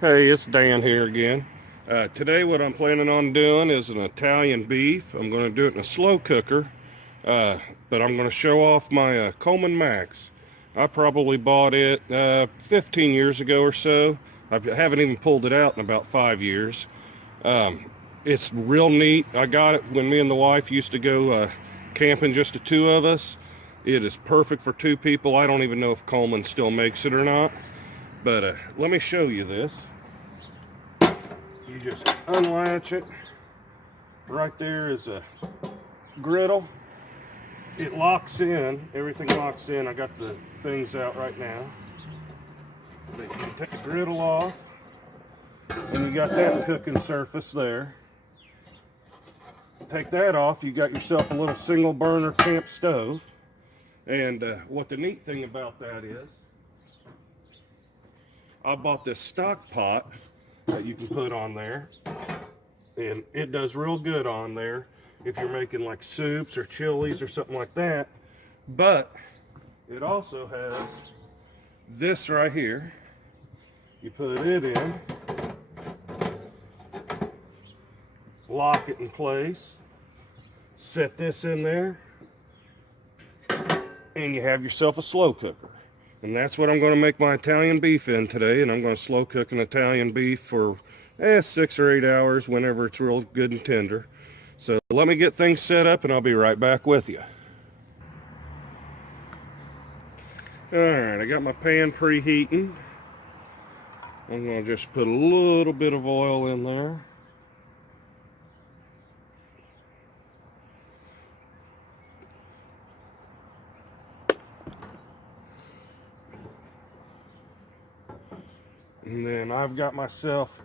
Hey, it's Dan here again. Today what I'm planning on doing is an Italian beef. I'm going to do it in a slow cooker, but I'm going to show off my Coleman Max. I probably bought it 15 years ago or so. I haven't even pulled it out in about 5 years. It's real neat. I got it when me and the wife used to go camping, just the two of us. It is perfect for two people. I don't even know if Coleman still makes it or not. But let me show you this. You just unlatch it. Right there is a griddle. It locks in. Everything locks in. I got the things out right now. But you can take the griddle off. And you got that cooking surface there. Take that off. You got yourself a little single burner camp stove. And what the neat thing about that is, I bought this stock pot that you can put on there, and it does real good on there if you're making like soups or chilies or something like that. But it also has this right here. You put it in, lock it in place, set this in there, and you have yourself a slow cooker. And that's what I'm going to make my Italian beef in today. And I'm going to slow cook an Italian beef for 6 or 8 hours whenever it's real good and tender. So let me get things set up and I'll be right back with you. Alright, I got my pan preheating. I'm going to just put a little bit of oil in there. And then I've got myself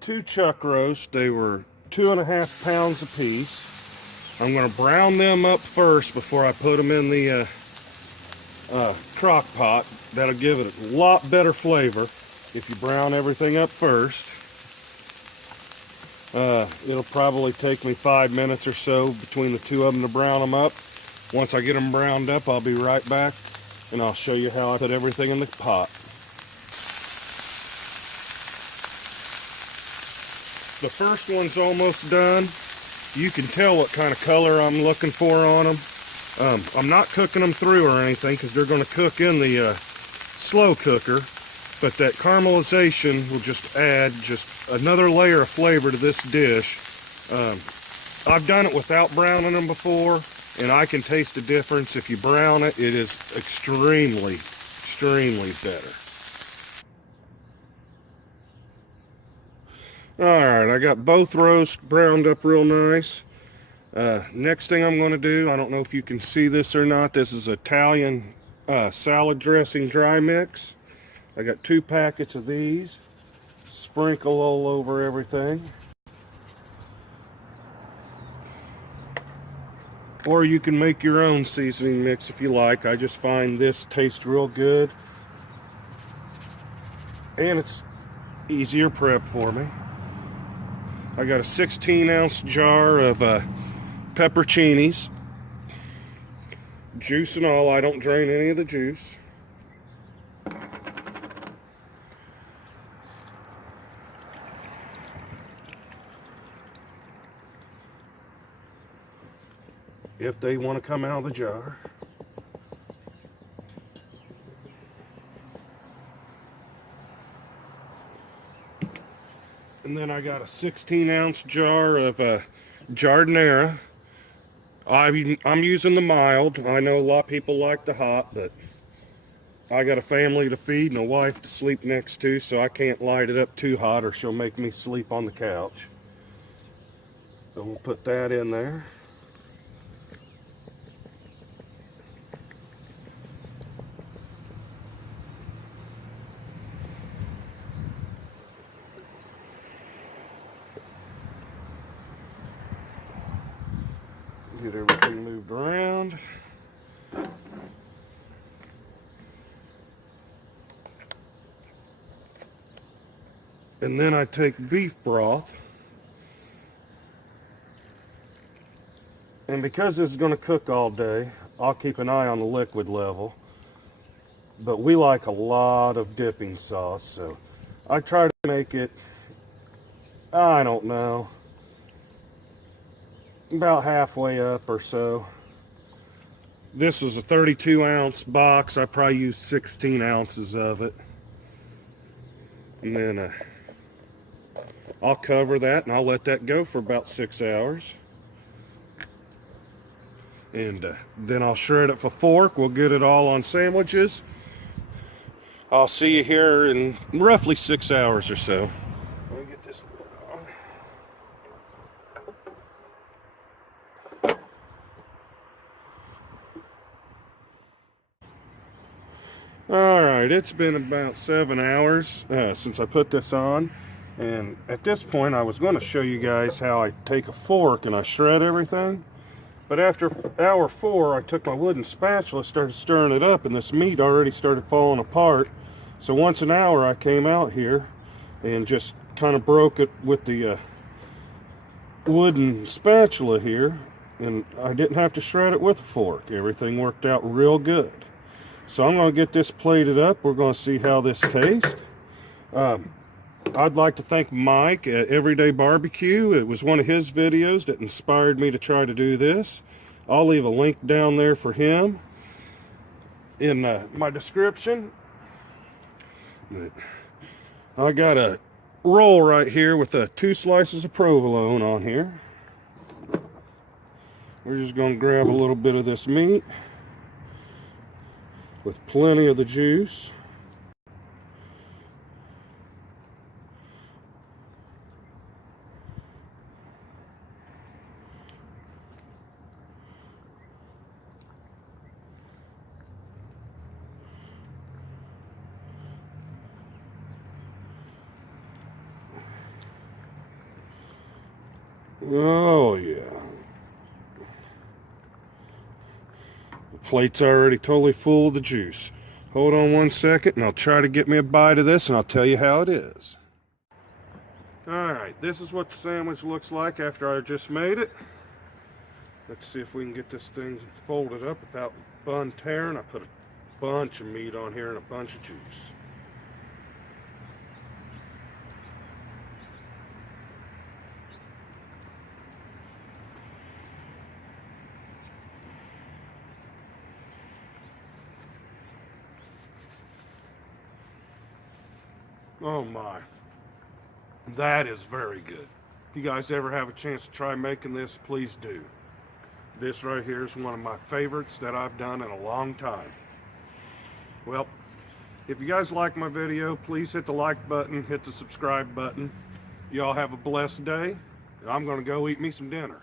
2 chuck roasts. They were 2.5 pounds a piece. I'm going to brown them up first before I put them in the crock pot. That'll give it a lot better flavor if you brown everything up first. It'll probably take me 5 minutes or so between the two of them to brown them up. Once I get them browned up, I'll be right back and I'll show you how I put everything in the pot. The first one's almost done. You can tell what kind of color I'm looking for on them. I'm not cooking them through or anything because they're going to cook in the slow cooker. But that caramelization will just add just another layer of flavor to this dish. I've done it without browning them before, and I can taste the difference. If you brown it, it is extremely, extremely better. Alright, I got both roasts browned up real nice. Next thing I'm going to do, I don't know if you can see this or not, this is Italian salad dressing dry mix. I got 2 packets of these. Sprinkle all over everything. Or you can make your own seasoning mix if you like. I just find this tastes real good. And it's easier prep for me. I got a 16-ounce jar of pepperoncinis. Juice and all. I don't drain any of the juice. If they want to come out of the jar. And then I got a 16-ounce jar of giardiniera. I'm using the mild. I know a lot of people like the hot, but I got a family to feed and a wife to sleep next to, so I can't light it up too hot or she'll make me sleep on the couch. So we'll put that in there. Get everything moved around. And then I take beef broth. And because this is going to cook all day, I'll keep an eye on the liquid level. But we like a lot of dipping sauce, so I try make it, I don't know, about halfway up or so. This was a 32-ounce box. I probably used 16 ounces of it. And then I'll cover that and I'll let that go for about 6 hours. And then I'll shred it for fork. We'll get it all on sandwiches. I'll see you here in roughly 6 hours or so. Let me get this on. Alright, it's been about 7 hours since I put this on. And at this point I was going to show you guys how I take a fork and I shred everything. But after hour 4, I took my wooden spatula, started stirring it up, and this meat already started falling apart. So once an hour, I came out here and just kind of broke it with the wooden spatula here, and I didn't have to shred it with a fork. Everything worked out real good. So I'm going to get this plated up. We're going to see how this tastes. I'd like to thank Mike at Everyday BBQ. It was one of his videos that inspired me to try to do this. I'll leave a link down there for him in my description. I got a roll right here with 2 slices of provolone on here. We're just going to grab a little bit of this meat with plenty of the juice. Oh yeah. The plate's already totally full of the juice. Hold on 1 second and I'll try to get me a bite of this and I'll tell you how it is. Alright, this is what the sandwich looks like after I just made it. Let's see if we can get this thing folded up without bun tearing. I put a bunch of meat on here and a bunch of juice. Oh my, that is very good. If you guys ever have a chance to try making this, please do. This right here is one of my favorites that I've done in a long time. Well, if you guys like my video, please hit the like button, hit the subscribe button. Y'all have a blessed day. I'm going to go eat me some dinner.